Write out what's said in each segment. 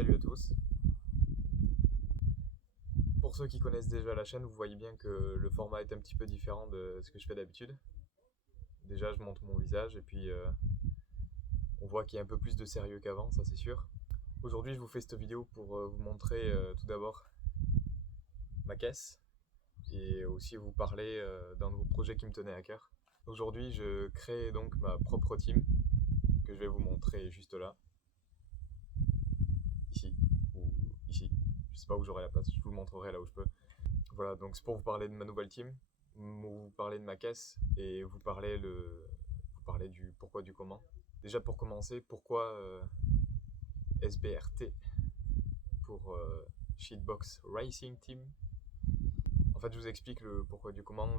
Salut à tous. Pour ceux qui connaissent déjà la chaîne, vous voyez bien que le format est un petit peu différent de ce que je fais d'habitude. Déjà, je montre mon visage et puis on voit qu'il y a un peu plus de sérieux qu'avant, ça c'est sûr. Aujourd'hui, je vous fais cette vidéo pour vous montrer tout d'abord ma caisse et aussi vous parler d'un nouveau projet qui me tenait à cœur. Aujourd'hui, je crée donc ma propre team que je vais vous montrer juste là, ici ou ici. Je sais pas où j'aurai la place, je vous le montrerai là où je peux. Voilà, donc c'est pour vous parler de ma nouvelle team, vous parler de ma caisse et vous parler du pourquoi du comment. Déjà pour commencer, pourquoi SBRT pour Sheetbox Racing Team. En fait, je vous explique le pourquoi du comment.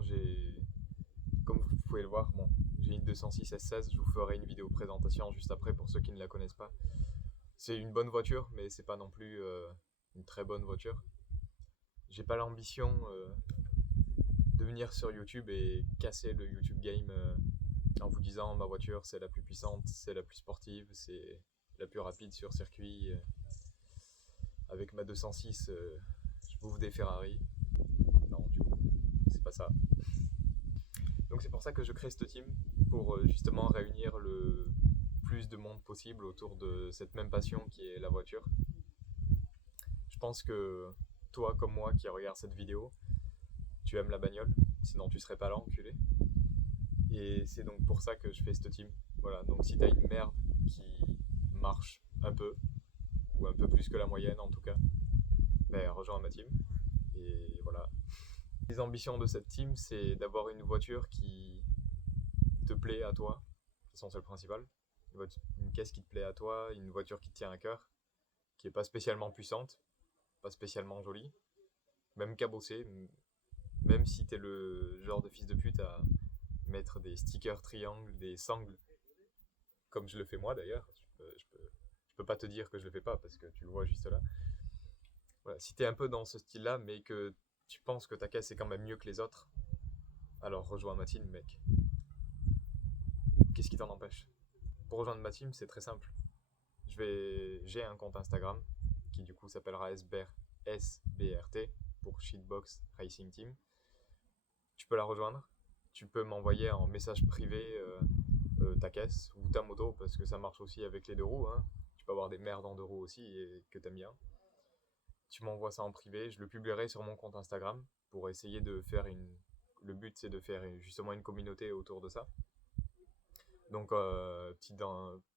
Comme vous pouvez le voir, bon, j'ai une 206 S16. Je vous ferai une vidéo présentation juste après pour ceux qui ne la connaissent pas. C'est une bonne voiture, mais c'est pas non plus une très bonne voiture. J'ai pas l'ambition de venir sur YouTube et casser le YouTube game en vous disant ma voiture c'est la plus puissante, c'est la plus sportive, c'est la plus rapide sur circuit. Avec ma 206, je bouffe des Ferrari. Non, du coup, c'est pas ça. Donc c'est pour ça que je crée cette team, pour justement réunir le plus de monde possible autour de cette même passion qui est la voiture. Je pense que toi comme moi qui regarde cette vidéo, tu aimes la bagnole, sinon tu serais pas là enculé. Et c'est donc pour ça que je fais cette team. Voilà, donc si t'as une merde qui marche un peu, ou un peu plus que la moyenne en tout cas, ben rejoins ma team. Et voilà. Les ambitions de cette team, c'est d'avoir une voiture qui te plaît à toi, c'est son seul principal. Une caisse qui te plaît à toi, une voiture qui te tient à cœur, qui est pas spécialement puissante, pas spécialement jolie, même cabossée, même si t'es le genre de fils de pute à mettre des stickers triangles, des sangles, comme je le fais moi d'ailleurs. Je peux pas te dire que je le fais pas parce que tu le vois juste là. Voilà, si t'es un peu dans ce style-là, mais que tu penses que ta caisse est quand même mieux que les autres, alors rejoins ma team, mec. Qu'est-ce qui t'en empêche? Pour rejoindre ma team, c'est très simple. J'ai un compte Instagram qui du coup s'appellera SBRT pour Sheetbox Racing Team. Tu peux la rejoindre. Tu peux m'envoyer en message privé ta caisse ou ta moto parce que ça marche aussi avec les deux roues. Hein. Tu peux avoir des merdes en deux roues aussi et que t'aimes bien. Tu m'envoies ça en privé, je le publierai sur mon compte Instagram pour essayer de faire une. Le but c'est de faire justement une communauté autour de ça. Donc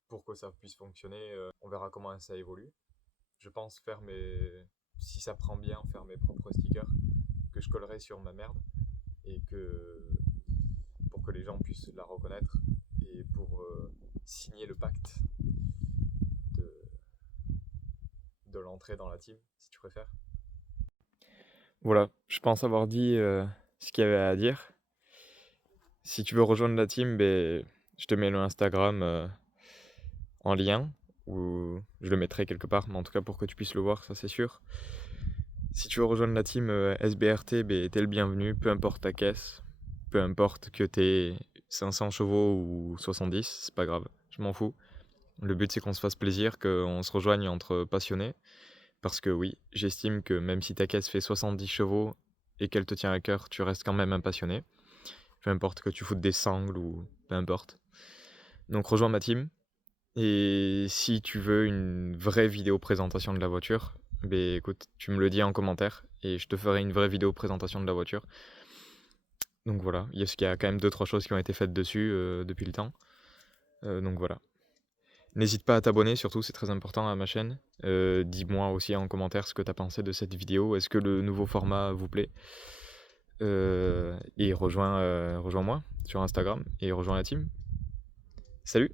pour que ça puisse fonctionner, on verra comment ça évolue. Je pense si ça prend bien, faire mes propres stickers que je collerai sur ma merde et pour que les gens puissent la reconnaître et pour signer le pacte de, de l'entrée dans la team, si tu préfères. Voilà, je pense avoir dit ce qu'il y avait à dire. Si tu veux rejoindre la team, je te mets le Instagram en lien, ou je le mettrai quelque part, mais en tout cas pour que tu puisses le voir, ça c'est sûr. Si tu veux rejoindre la team SBRT, t'es le bienvenu, peu importe ta caisse, peu importe que t'aies 500 chevaux ou 70, c'est pas grave, je m'en fous. Le but c'est qu'on se fasse plaisir, qu'on se rejoigne entre passionnés, parce que oui, j'estime que même si ta caisse fait 70 chevaux et qu'elle te tient à cœur, tu restes quand même un passionné. Peu importe que tu foutes des sangles ou peu importe. Donc rejoins ma team. Et si tu veux une vraie vidéo présentation de la voiture, écoute, tu me le dis en commentaire et je te ferai une vraie vidéo présentation de la voiture. Donc voilà, il y a quand même 2-3 choses qui ont été faites dessus depuis le temps. Donc voilà. N'hésite pas à t'abonner, surtout c'est très important à ma chaîne. Dis-moi aussi en commentaire ce que tu as pensé de cette vidéo. Est-ce que le nouveau format vous plaît? Et rejoins-moi sur Instagram et rejoins la team. Salut!